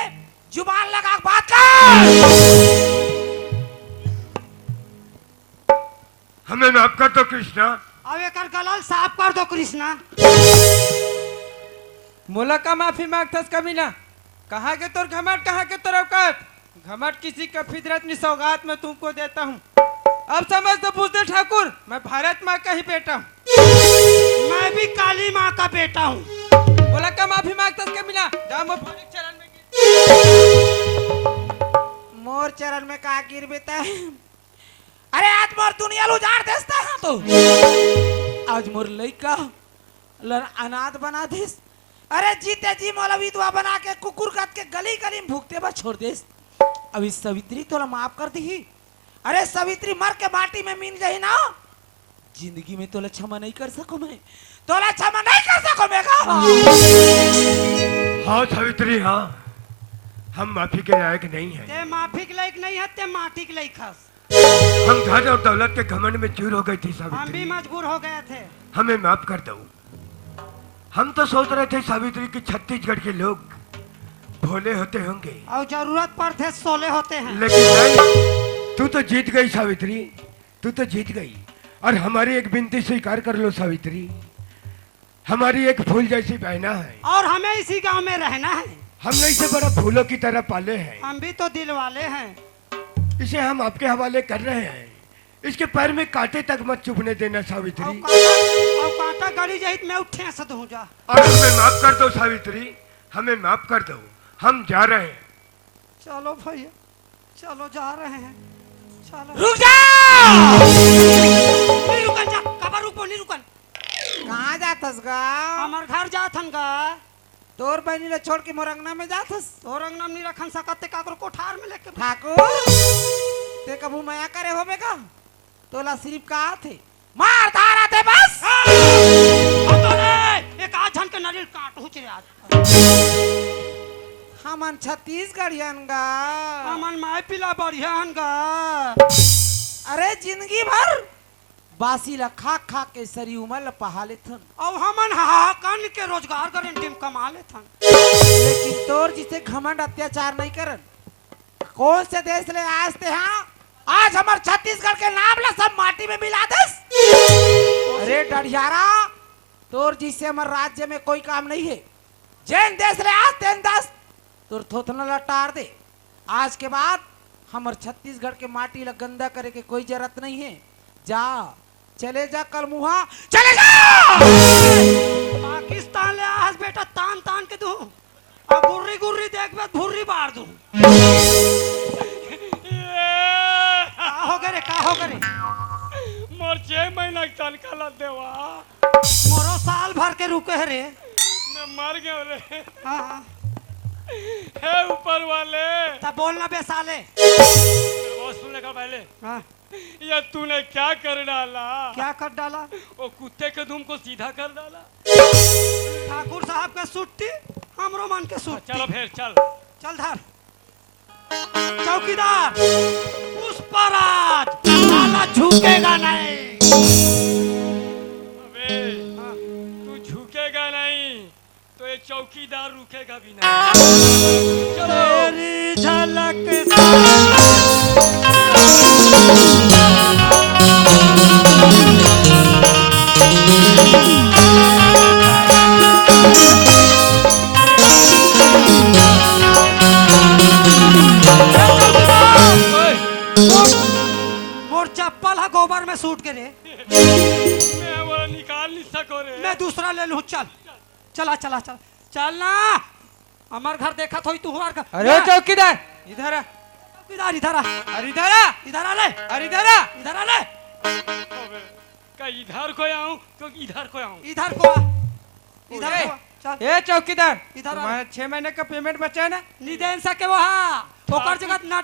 जुबान लगा के बात कर। हमें माफ कर दो कृष्णा। अब एक गलल साफ कर दो कृष्णा। मोला का माफी मांगतस कभी ना, कहाँ के तोर घमंड, कहाँ के तोर औकात। घमंड किसी का फितरत नहीं, सौगात मैं तुमको देता हूँ। अब समझ तो पूछते ठाकुर, मैं भारत माँ का ही बेटा हूँ। मैं भी काली माँ का बेटा हूँ। बोला का माफी मांगतस कभी ना, जा मोर भौजिक चरण में गिर। मोर चरण में का गिर बेटा है। अरे आज मोर दुनिया उजाड़ देता है तो आज मोर लइका अनाथ बना देस। अरे जीते जी मोला विधवा बना के कुकुर काट के गली गली में भूखते बस छोड़ देस। अभी सवित्री तोला माफ कर दी। अरे सवित्री मर के माटी में मिल गई ना, जिंदगी में तोला क्षमा नहीं कर सको मैं, तोला क्षमा नहीं कर सको मैं का। हाँ सावित्री, हाँ हम माफी के लायक नहीं हैं। ते माफी के लायक नहीं है, ते माटी के लायक हस। हम धन और दौलत के घमंड में चूर हो गई थी हम भी सावित्री, मजबूर हो गए थे। हमें माफ कर दो। हम तो सोच रहे थे सावित्री कि छत्तीसगढ़ के लोग भोले होते होंगे और जरूरत पड़ते सोले होते हैं। लेकिन नहीं, तू तो जीत गई सावित्री, तू तो जीत गई। और हमारी एक विनती स्वीकार कर लो सावित्री, हमारी एक फूल जैसी बहना है और हमें इसी गांव में रहना है। हमने इसे बड़ा फूलों की तरह पाले हैं। हम भी तो दिल वाले हैं। इसे हम आपके हवाले कर रहे हैं। इसके पैर में कांटे तक मत चुभने देना और सावित्री। कांटा गड़ी जाहित मैं उठे सद हूँ जा। और हमें माफ कर दो सावित्री, हमें माफ कर दो, हम जा रहे हैं। चलो भैया, चलो जा रहे हैं। चलो रुक जा। नहीं रुकन जा, कबर रुको नहीं रुकन। कहाँ जातस गा? हमार घर जाथन गा। तोर बहनी ने छोड़ के मोर अंगना में जातस। तोर अंगना में नहीं रखन सकते, काकर कोठार में लेके ठाकुर ते कबू माया करे होबे का? तोला सिर्फ कहा थे मार धारा थे बस। तो रे एक आज झन के नरिल काट हुच रे आज। हमन छत्तीसगढ़ियन गा। हमन माय पिला बढ़िया हन गा। अरे जिंदगी भर बासी ला खा खा के सरी उमर ला पहा लेथन। अब हमन हाहाकन के रोजगार करें, टीम कमा लेथन। लेकिन तोर जिसे घमंड अत्याचार नहीं करन। कौन से देश ले आज थे? हाँ आज हमार छत्तीसगढ़ के नाम ला सब माटी में मिला दस। अरे डढ़ियारा, तोर जिससे हमार राज्य में कोई काम नहीं है। जैन देश ले आज तेन दस तोर थोथना लटार दे। आज के बाद हमार छत्तीसगढ़ के माटी ला गंदा करे के कोई जरूरत नहीं है। जा चले जा कल मुहा चले जा। पाकिस्तान ले आज बेटा तान तान के दूं और गुर्री गुर्री देख बस भुर्री बार दूं। का हो गए रे, का हो गए रे? मोर 6 महीना के तनखा ला देवा। मोरो साल भर के रुके है रे। मैं मर गया रे। हाँ हे ऊपर वाले, तब बोलना बेसाले। वो सुनने का पहले हाँ ये तूने क्या कर डाला? क्या कर डाला? वो कुत्ते के दुम को सीधा कर डाला। ठाकुर साहब के सुट्टी, हमरो मन के सुट्टी। चलो फिर चल। चल धर। चौकीदार पुष्पराज, साला झुकेगा नहीं। अबे तू झुकेगा नहीं तो ये चौकीदार रुकेगा भी नहीं। चलो। तेरी झलक मोर चप्पल है गोबर में सूट के रे। मैं वो निकाल नहीं सको रे। मैं दूसरा ले लूं। चल चला चला चल चल ना। हमार घर देखा थोड़ी तू हमार घर। अरे चौकीदार इधर आ। चौकीदार इधर आ, अरे इधर आ। इधर आ ले, अरे इधर आ। इधर आ ले। अबे, का इधर को आऊं तो इधर को आऊं? इधर को आ, इधर को आ। चल ए चौकीदार, इधर आ। तुम्हारा 6 महीने का पेमेंट बचा है ना? नहीं दे सके वो। हाँ ओकर जगह ना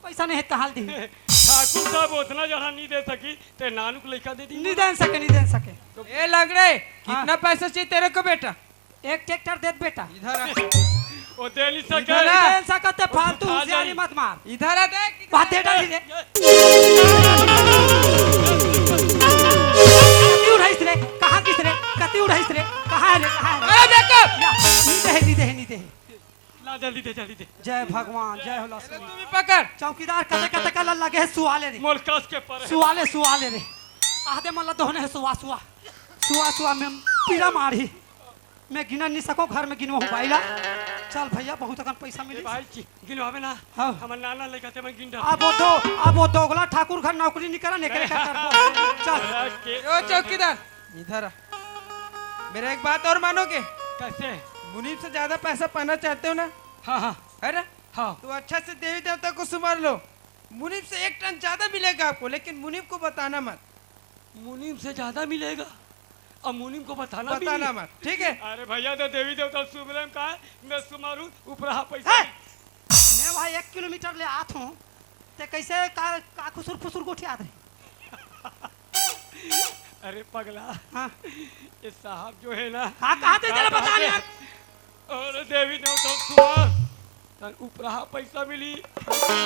पैसा नहीं है तो हाल दी। ठाकुर साहब उतना जहाँ नहीं दे सकी ते नानू को लेखा दे दी। नहीं दे सके, नहीं दे सके। ए लग रहे कितना पैसा चाहिए तेरे को बेटा? एक ट्रैक्टर दे बेटा। इधर आ। वो दे नहीं सके। इधर आ। दे सकते फालतू आ होशियारी जाई। मत मार। इधर आ देख। बात दे डाली रे। कती उड़ाइस रे, कहाँ किस रे, कती उड़ाइस रे, कहाँ है रे, कहाँ है रे? अरे देख पकड़ या नीचे है ला जल्दी दे जल्दी दे जय भगवान जय हो लक्ष्मी तू भी पकड़ चौकीदार कते कते कल लगे है सुआले रे मोर कस के पर है। सुआले रे आधे मला दोहने है सुआ में पीड़ा मारी मैं गिना नहीं सको घर में गिनवा हूँ भाईला चल भैया बहुत अकन पैसा मिली भाई जी गिनवावे ना हाँ। हमर नाना लेके ते मैं गिन अब वो दोगला ठाकुर घर नौकरी नहीं करा निकले का करबो चल ओ चौकीदार इधर आ। मेरा एक बात और मानोगे कैसे मुनीब से ज्यादा पैसा पाना चाहते हो ना हाँ हाँ है ना हाँ तो अच्छा से देवी देवता को सुमर लो मुनीब से 1 टन ज्यादा मिलेगा आपको लेकिन मुनीब को बताना मत मुनीम से ज्यादा मिलेगा अब मुनीम को बताना भी बताना नहीं। मत ठीक है अरे भैया तो देवी देवता सुमरन का है मैं सुमारू ऊपरा पैसा है। मैं भाई 1 किलोमीटर ले आत हूँ ते कैसे का खुसुर फुसुर गोठियात रही अरे पगला हाँ ये साहब जो है ना हाँ कहाँ थे जरा बता यार और देवी देवता सुमार तन ऊपरा पैसा मिली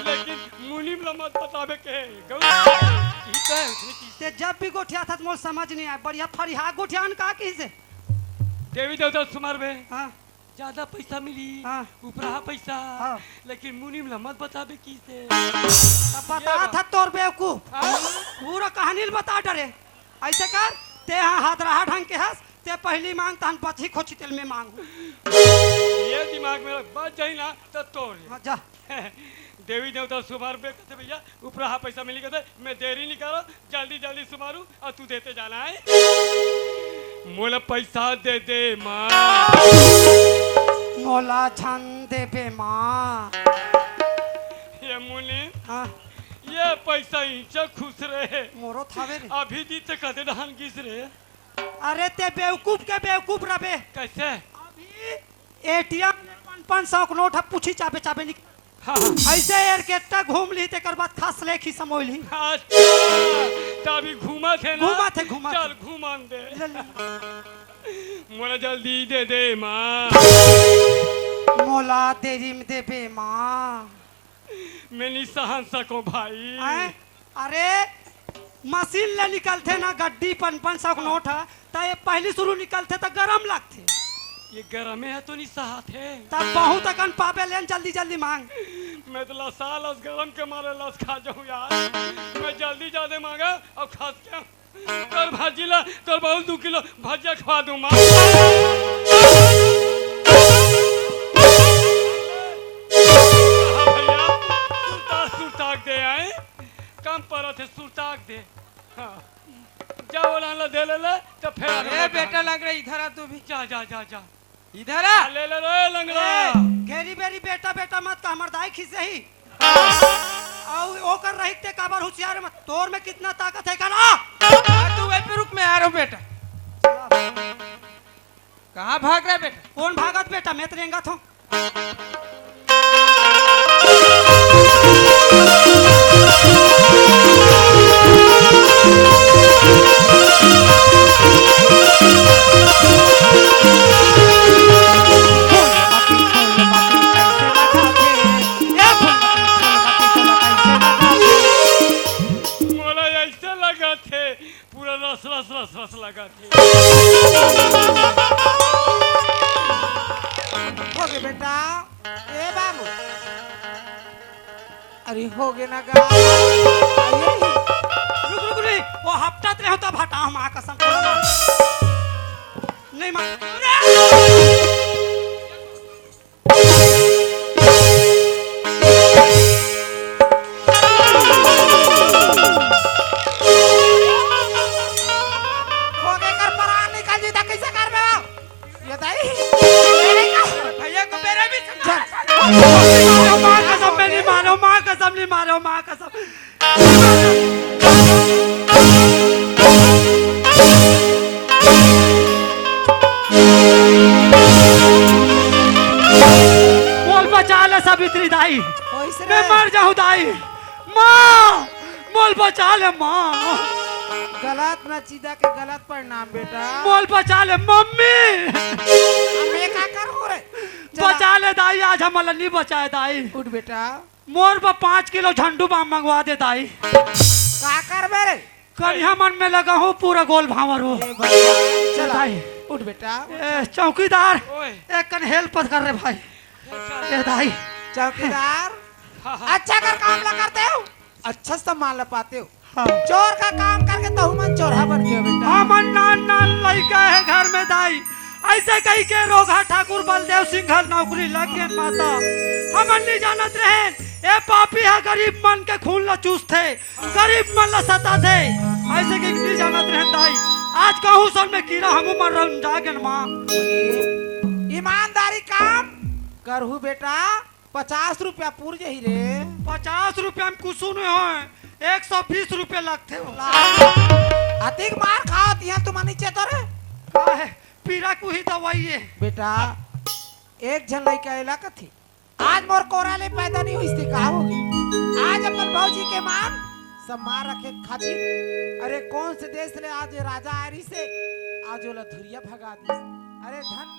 लेकिन मुनीम ला मत बतावे के गौ ठीक है उसने चीज ते जब भी गोठिया था मोल समझ नहीं आया बढ़िया फरिहा गोठियान का की से देवी देवता सुमार में हाँ ज्यादा पैसा मिली हाँ। ऊपरा पैसा हाँ। लेकिन मुनीम ला मत बतावे की से अब बता था तोर बेवकूफ हाँ। पूरा कहानी बता डरे ऐसे कर ते हाँ हाथ रहा ढंग के हंस ते पहली मांग तहन बची खोची तेल में मांगू ये दिमाग में बच जाई ना तो तोड़ हाँ, जा देवी देवता सुमार पे कहते भैया ऊपरा पैसा मिली कहते मैं देरी नहीं करो जल्दी जल्दी सुमारू और तू देते जाना है मोला पैसा दे दे माँ मोला छन देबे माँ ये मुनि हाँ ये पैसा इंचा खुश रहे मोरो थावे रे अभी दी तक कहते धान किस रहे अरे ते बेवकूफ के बेवकूफ रबे कैसे अभी एटीएम 500 के नोट है पूछी चाबे चाबे निक हाँ ऐसे एयरकेटा घूम ली तेकर बाद खास लेखी समोई ली अच्छा तभी घूमा थे ना घूमा थे, घूमा चल थे। घूमान दे ले ले। मोला जल्दी दे दे माँ मोला देरी में देबे माँ मैं नहीं सहन सको भाई हैं? अरे मशीन ले निकलते ना गड्डी 500 के नोट है तो ये पहली शुरू निकलते तो गरम लगते ये गरमे है तो नहीं सहात है तब बहुत अकन पापे लेन जल्दी जल्दी मांग मैं तो लसा लस गरम के मारे लस खा जाऊं यार मैं जल्दी ज्यादा मांगा और खास क्या कर भाजी ला कर बहुत 2 किलो भजिया खवा दूं माँ हाँ भैया सुरताक दे आए कम पर थे सुरताक दे हाँ जा बोला ला दे ले तो फिर ए बेटा लग रहा है इधर आ तू भी जा जा जा जा इधर आ ले ले रे लंगड़ा घेरी बेरी बेटा बेटा मत का हमर दाई खिसे ही और ओकर रहित ते काबर होशियार मत तोर में कितना ताकत है करा आ, तू वहीं पे रुक मैं आ रहा हूँ बेटा कहाँ भाग रहा है बेटा कौन भागत बेटा मैं तो रेंगा था मोला ऐसे लगा थे पूरा रस रस रस रस लगा थे हो गए बेटा ए बाबू अरे हो गए ना गा रुक रुक रे वो हफ्ता ते होता भटा मां कसम नहीं मां हो गए कर परान निकल जी था कैसे कर बे ये दाई भैया को मेरा भी समझा मां कसम नहीं मारो मां कसम नहीं मारो मां कसम मोल बचा ले सावित्री दाई ओइसे मैं मर जाऊं दाई मां मोल बचा ले मां गलत ना चीदा के गलत परिणाम बेटा मोल बचा ले मम्मी मैं का कर हो रे बचा ले दाई आज हमला नहीं बचाए दाई उठ बेटा मोर पर 5 किलो झंडू बाम मंगवा दे दाई का कर बे रे करिया मन में लगा हूँ पूरा गोल भावर हो चला दाई उठ बेटा ए, चौकीदार ओए एक कन हेल्प कर रे भाई ए दाई चौकीदार अच्छा कर काम ला करते हो अच्छा सामान ला पाते हो हाँ चोर का काम करके तो मन चोरहा बन गया बेटा हमन नान नान लड़का है घर में दाई ऐसे कही के रोगा ठाकुर बलदेव सिंघल नौकरी लग गए माता हमन नहीं जानत रहे ए पापी है गरीब मन के खून ला चूसते गरीब मन ला सता थे ऐसे के नहीं जानत रहे दाई आज कहूँ सन में कीड़ा हम मर रन जागन माँ ईमानदारी काम करहू बेटा 50 रुपया पूर जही रे 50 रुपया में कुछ नहीं हो 120 रुपये लगते हो अधिक मार खाओ तिया तुम नीचे तो रे काहे? पीड़ा को ही दवाई है बेटा एक जन लड़का आइला कथी आज मोर कोरा ले पैदा नहीं हुई इससे कहा होगी आज अपन भौजी के मान सम्मान रखे खातिर अरे कौन से देश ले आज राजा आरी से आज ओला धुरिया भगा दी अरे धन